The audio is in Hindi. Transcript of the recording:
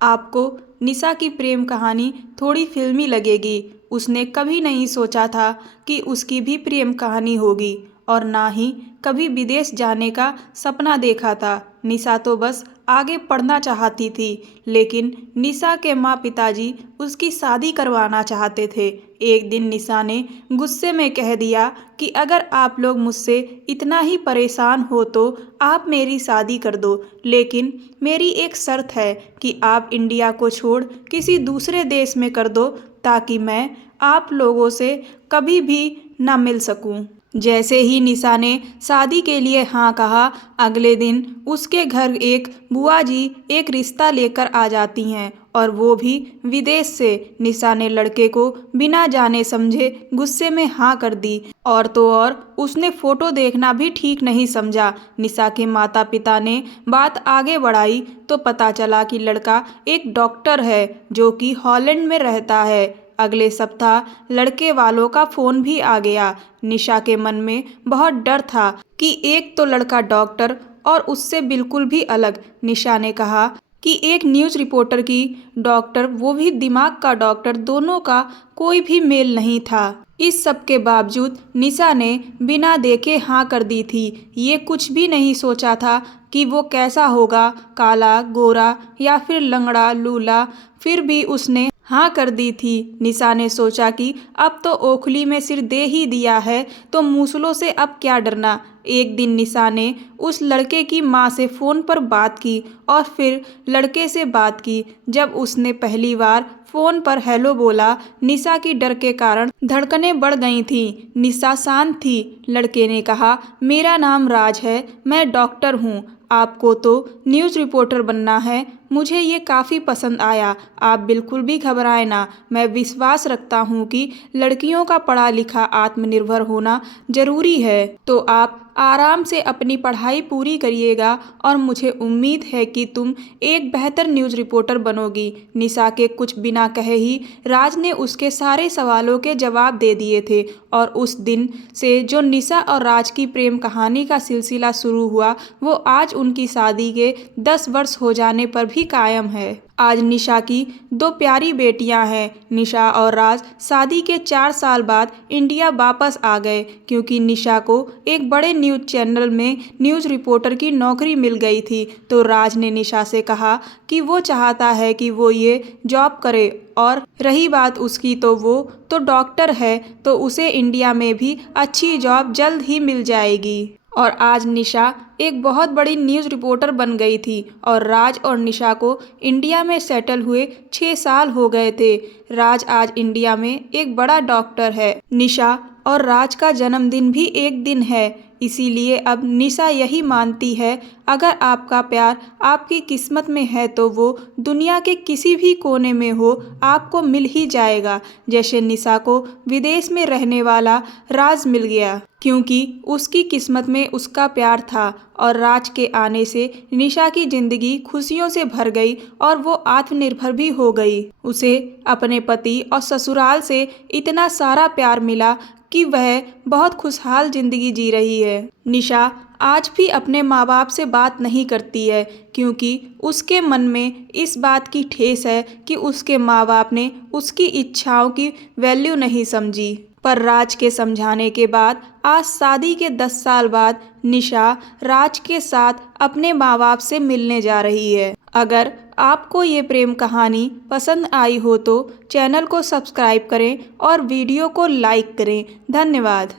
आपको निशा की प्रेम कहानी थोड़ी फिल्मी लगेगी। उसने कभी नहीं सोचा था कि उसकी भी प्रेम कहानी होगी और ना ही कभी विदेश जाने का सपना देखा था। निशा तो बस आगे पढ़ना चाहती थी, लेकिन निशा के माँ पिताजी उसकी शादी करवाना चाहते थे। एक दिन निशा ने गुस्से में कह दिया कि अगर आप लोग मुझसे इतना ही परेशान हो तो आप मेरी शादी कर दो, लेकिन मेरी एक शर्त है कि आप इंडिया को छोड़ किसी दूसरे देश में कर दो ताकि मैं आप लोगों से कभी भी ना मिल सकूं। जैसे ही निशा ने शादी के लिए हाँ कहा, अगले दिन उसके घर एक बुआ जी एक रिश्ता लेकर आ जाती हैं, और वो भी विदेश से। निशा ने लड़के को बिना जाने समझे गुस्से में हाँ कर दी, और तो और उसने फोटो देखना भी ठीक नहीं समझा। निशा के माता पिता ने बात आगे बढ़ाई तो पता चला कि लड़का एक डॉक्टर है जो कि हॉलैंड में रहता है। अगले सप्ताह लड़के वालों का फोन भी आ गया। निशा के मन में बहुत डर था कि एक तो लड़का डॉक्टर और उससे बिल्कुल भी अलग। निशा ने कहा कि एक न्यूज़ रिपोर्टर की डॉक्टर, वो भी दिमाग का डॉक्टर, दोनों का कोई भी मेल नहीं था। इस सब के बावजूद निशा ने बिना देखे हाँ कर दी थी। ये कुछ भी नहीं सोचा था कि वो कैसा होगा, काला, गोरा या फिर लंगड़ा लूला, फिर भी उसने हाँ कर दी थी। निशा ने सोचा कि अब तो ओखली में सिर दे ही दिया है तो मूसलों से अब क्या डरना। एक दिन निशा ने उस लड़के की माँ से फ़ोन पर बात की और फिर लड़के से बात की। जब उसने पहली बार फ़ोन पर हेलो बोला, निशा की डर के कारण धड़कनें बढ़ गई थीं। निशा शांत थी। लड़के ने कहा, मेरा नाम राज है, मैं डॉक्टर हूँ। आपको तो न्यूज़ रिपोर्टर बनना है। मुझे ये काफ़ी पसंद आया। आप बिल्कुल भी घबराएं ना। मैं विश्वास रखता हूँ कि लड़कियों का पढ़ा लिखा आत्मनिर्भर होना ज़रूरी है, तो आप आराम से अपनी पढ़ाई पूरी करिएगा और मुझे उम्मीद है कि तुम एक बेहतर न्यूज़ रिपोर्टर बनोगी। निशा के कुछ बिना कहे ही राज ने उसके सारे सवालों के जवाब दे दिए थे, और उस दिन से जो निशा और राज की प्रेम कहानी का सिलसिला शुरू हुआ, वो आज उनकी शादी के 10 वर्ष हो जाने पर भी कायम है। आज निशा की 2 प्यारी बेटियां हैं। निशा और राज शादी के 4 साल बाद इंडिया वापस आ गए, क्योंकि निशा को एक बड़े न्यूज़ चैनल में न्यूज़ रिपोर्टर की नौकरी मिल गई थी। तो राज ने निशा से कहा कि वो चाहता है कि वो ये जॉब करे, और रही बात उसकी, तो वो तो डॉक्टर है, तो उसे इंडिया में भी अच्छी जॉब जल्द ही मिल जाएगी। और आज निशा एक बहुत बड़ी न्यूज़ रिपोर्टर बन गई थी, और राज और निशा को इंडिया में सेटल हुए 6 साल हो गए थे। राज आज इंडिया में एक बड़ा डॉक्टर है। निशा और राज का जन्मदिन भी एक दिन है। इसीलिए अब निशा यही मानती है, अगर आपका प्यार आपकी किस्मत में है तो वो दुनिया के किसी भी कोने में हो, आपको मिल ही जाएगा। जैसे निशा को विदेश में रहने वाला राज मिल गया, क्योंकि उसकी किस्मत में उसका प्यार था। और राज के आने से निशा की जिंदगी खुशियों से भर गई और वो आत्मनिर्भर भी हो गई। उसे अपने पति और ससुराल से इतना सारा प्यार मिला कि वह बहुत खुशहाल जिंदगी जी रही है। निशा आज भी अपने माँ बाप से बात नहीं करती है, क्योंकि उसके मन में इस बात की ठेस है कि उसके माँ बाप ने उसकी इच्छाओं की वैल्यू नहीं समझी। पर राज के समझाने के बाद आज शादी के 10 साल बाद निशा राज के साथ अपने माँ बाप से मिलने जा रही है। अगर आपको ये प्रेम कहानी पसंद आई हो तो चैनल को सब्सक्राइब करें और वीडियो को लाइक करें। धन्यवाद।